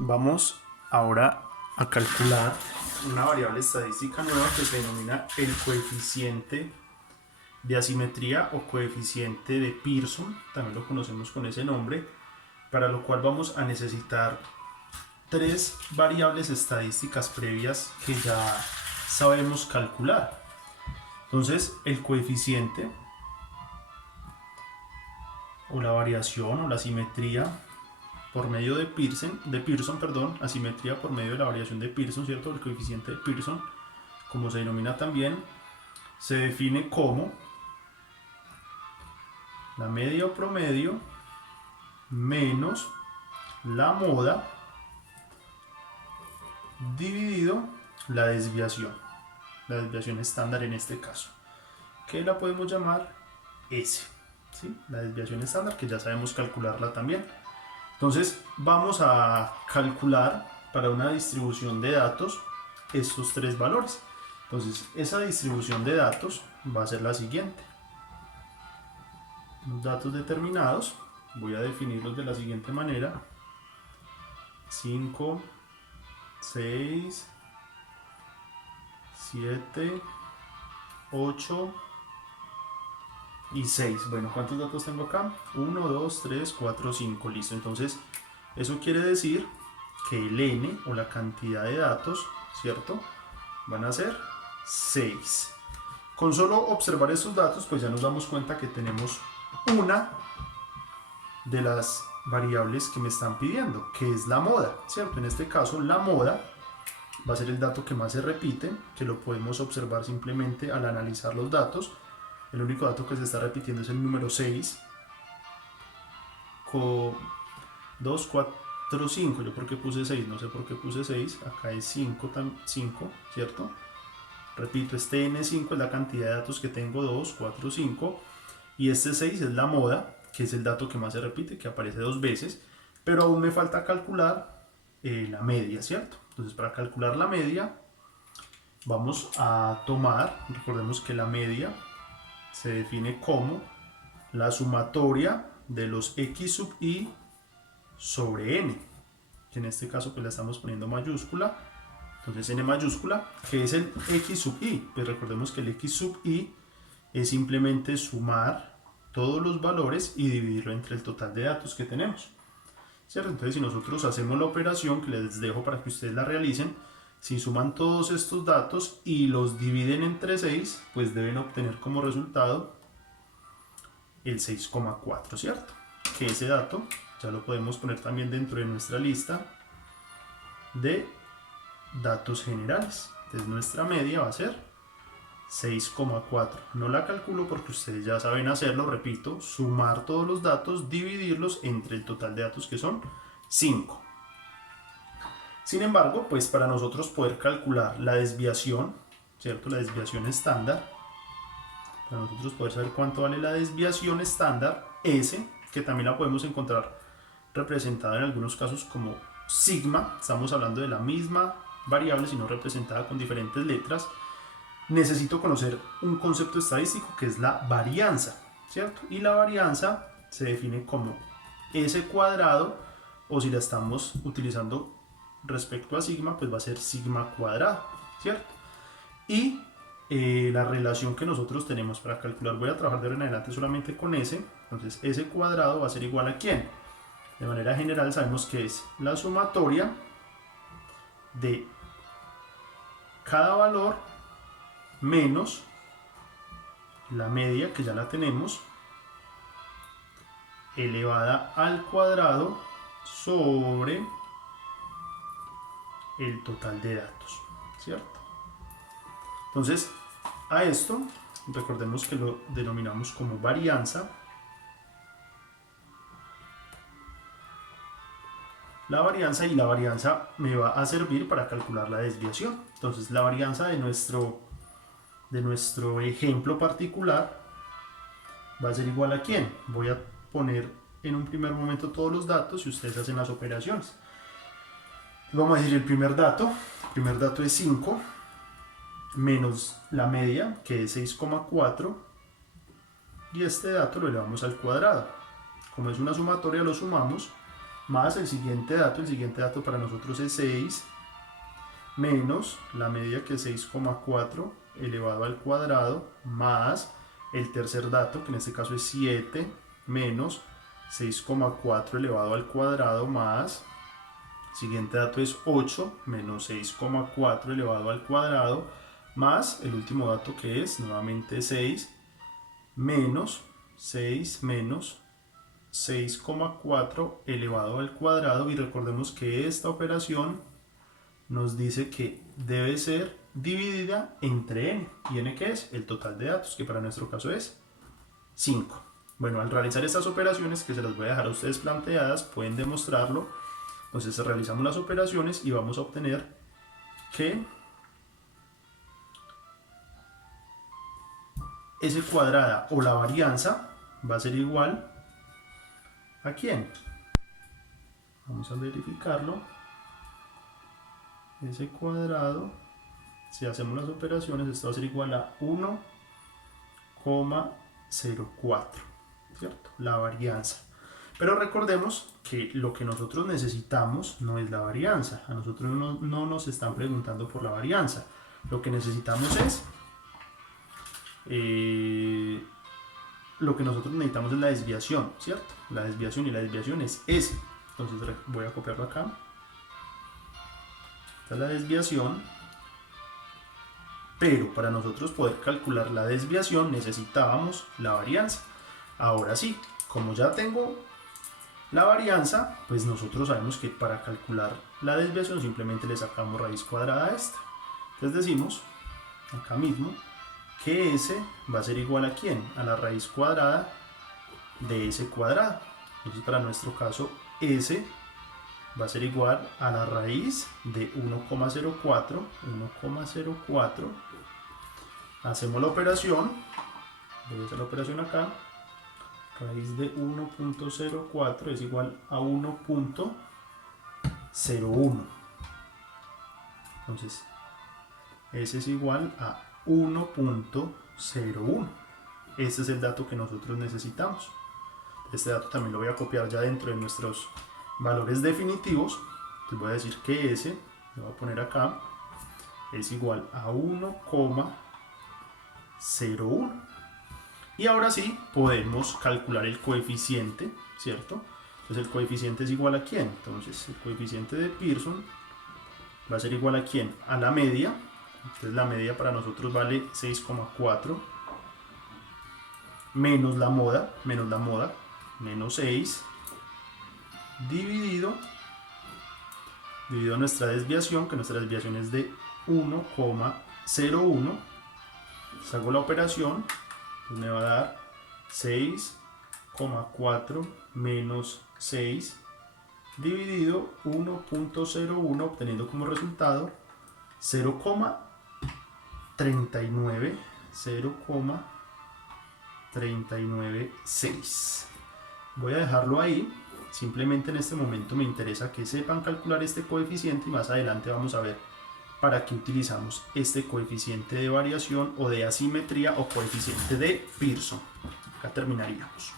Vamos ahora a calcular una variable estadística nueva que se denomina el coeficiente de asimetría o coeficiente de Pearson, también lo conocemos con ese nombre, para lo cual vamos a necesitar tres variables estadísticas previas que ya sabemos calcular. Entonces, el coeficiente o la variación o la asimetría por medio de Pearson, asimetría por medio de la variación de Pearson, ¿cierto? El coeficiente de Pearson, como se denomina también, se define como la media o promedio menos la moda dividido la desviación estándar en este caso, que la podemos llamar S, ¿sí? La desviación estándar, que ya sabemos calcularla también. Entonces vamos a calcular para una distribución de datos estos tres valores. Entonces esa distribución de datos va a ser la siguiente. Los datos determinados voy a definirlos de la siguiente manera: 5, 6, 7, 8 y 6. Bueno, ¿cuántos datos tengo acá? 1, 2, 3, 4, 5. Listo. Entonces, eso quiere decir que el n, o la cantidad de datos, ¿cierto?, van a ser 6. Con solo observar estos datos, pues ya nos damos cuenta que tenemos una de las variables que me están pidiendo, que es la moda, ¿cierto? En este caso, la moda va a ser el dato que más se repite, que lo podemos observar simplemente al analizar los datos. El único dato que se está repitiendo es el número 6, con 2, 4, 5. Yo porque puse 6, no sé por qué puse 6. Acá es 5, 5, ¿cierto? Repito, este N5 es la cantidad de datos que tengo, 2, 4, 5. Y este 6 es la moda, que es el dato que más se repite, que aparece dos veces. Pero aún me falta calcular la media, ¿cierto? Entonces, para calcular la media, vamos a tomar, recordemos que la media se define como la sumatoria de los x sub i sobre n, que en este caso pues la estamos poniendo mayúscula. Entonces n mayúscula, que es el x sub i, pues recordemos que el x sub i es simplemente sumar todos los valores y dividirlo entre el total de datos que tenemos, ¿cierto? Entonces, si nosotros hacemos la operación, que les dejo para que ustedes la realicen, si suman todos estos datos y los dividen entre 6, pues deben obtener como resultado el 6,4, ¿cierto? Que ese dato ya lo podemos poner también dentro de nuestra lista de datos generales. Entonces nuestra media va a ser 6,4. No la calculo porque ustedes ya saben hacerlo, repito, sumar todos los datos, dividirlos entre el total de datos, que son 5. Sin embargo, pues para nosotros poder calcular la desviación, ¿cierto? La desviación estándar, para nosotros poder saber cuánto vale la desviación estándar, S, que también la podemos encontrar representada en algunos casos como sigma, estamos hablando de la misma variable sino representada con diferentes letras. Necesito conocer un concepto estadístico que es la varianza, ¿cierto? Y la varianza se define como S cuadrado, o si la estamos utilizando respecto a sigma, pues va a ser sigma cuadrado, ¿cierto? Y la relación que nosotros tenemos para calcular, voy a trabajar de ahora en adelante solamente con S, entonces S cuadrado va a ser igual a ¿quién? De manera general sabemos que es la sumatoria de cada valor menos la media, que ya la tenemos, elevada al cuadrado sobre el total de datos, ¿cierto? Entonces, a esto recordemos que lo denominamos como varianza. La varianza me va a servir para calcular la desviación. Entonces, la varianza de nuestro ejemplo particular va a ser igual a ¿quién? Voy a poner en un primer momento todos los datos y ustedes hacen las operaciones. Vamos a decir el primer dato es 5 menos la media, que es 6,4, y este dato lo elevamos al cuadrado. Como es una sumatoria, lo sumamos más el siguiente dato para nosotros es 6, menos la media que es 6,4 elevado al cuadrado, más el tercer dato, que en este caso es 7, menos 6,4 elevado al cuadrado, más el siguiente dato es 8, menos 6,4 elevado al cuadrado, más el último dato que es nuevamente 6, menos 6 menos 6,4 elevado al cuadrado, y recordemos que esta operación nos dice que debe ser dividida entre n, y n que es el total de datos, que para nuestro caso es 5. Bueno, al realizar estas operaciones, que se las voy a dejar a ustedes planteadas, pueden demostrarlo. Entonces realizamos las operaciones y vamos a obtener que S cuadrada, o la varianza, va a ser igual ¿a quién? Vamos a verificarlo. S cuadrado, si hacemos las operaciones, esto va a ser igual a 1,04, ¿cierto? La varianza. Pero recordemos que lo que nosotros necesitamos no es la varianza. A nosotros no nos están preguntando por la varianza. Lo que necesitamos es lo que nosotros necesitamos es la desviación, ¿cierto? La desviación, y la desviación es S. Entonces voy a copiarlo acá. Esta es la desviación. Pero para nosotros poder calcular la desviación necesitábamos la varianza. Ahora sí, como ya tengo la varianza, pues nosotros sabemos que para calcular la desviación simplemente le sacamos raíz cuadrada a esta. Entonces decimos, acá mismo, que S va a ser igual ¿a quién? A la raíz cuadrada de S cuadrado. Entonces para nuestro caso S va a ser igual a la raíz de 1,04. Hacemos la operación, voy a hacer la operación acá. Raíz de 1,04 es igual a 1,01. Entonces S es igual a 1,01. Este es el dato que nosotros necesitamos. Este dato también lo voy a copiar ya dentro de nuestros valores definitivos. Entonces voy a decir que S, lo voy a poner acá, es igual a 1,01. Y ahora sí podemos calcular el coeficiente, ¿cierto? Entonces el coeficiente es igual ¿a quién? Entonces el coeficiente de Pearson va a ser igual ¿a quién? A la media. Entonces la media para nosotros vale 6,4 menos la moda, menos 6, dividido nuestra desviación, que nuestra desviación es de 1,01. Hago la operación, pues me va a dar 6,4 menos 6 dividido 1,01, obteniendo como resultado 0,396. Voy a dejarlo ahí. Simplemente en este momento me interesa que sepan calcular este coeficiente, y más adelante vamos a ver para qué utilizamos este coeficiente de variación o de asimetría o coeficiente de Pearson. Acá terminaríamos.